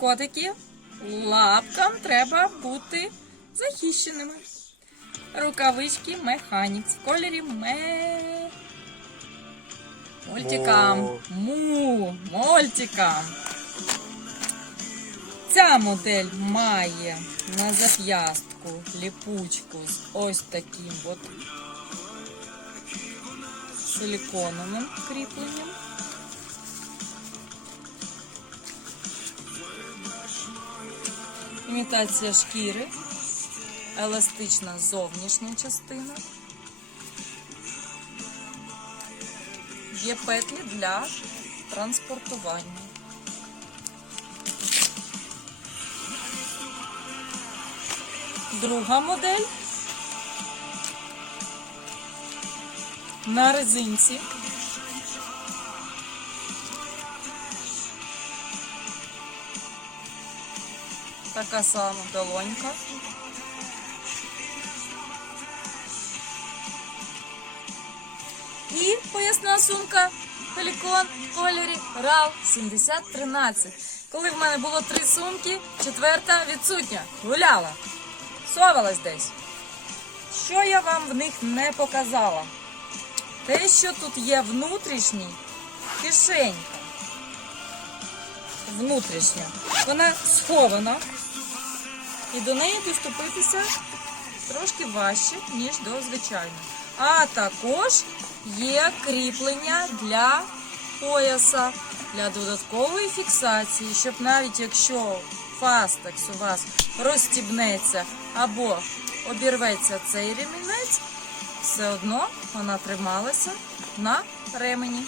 котики, лапкам треба бути захищеними. Рукавички Механікс в кольорі ме... Мультикам. Му. Му. Мультикам. Ця модель має на зап'ястку ліпучку з ось таким от силиконовим кріпленням. Імітація шкіри, еластична зовнішня частина. Є петлі для транспортування. Друга модель на резинці. Така сама долонька. І поясна сумка Пелікон в кольорі RAL 7013. Коли в мене було три сумки, четверта відсутня. Гуляла. Совалась десь. Що я вам в них не показала? Те, що тут є внутрішній кишенька. Внутрішня. Вона схована. І до неї доступитися трошки важче, ніж до звичайної. А також є кріплення для пояса, для додаткової фіксації, щоб навіть якщо фастекс у вас розстібнеться або обірветься цей ремінець, все одно вона трималася на ремені.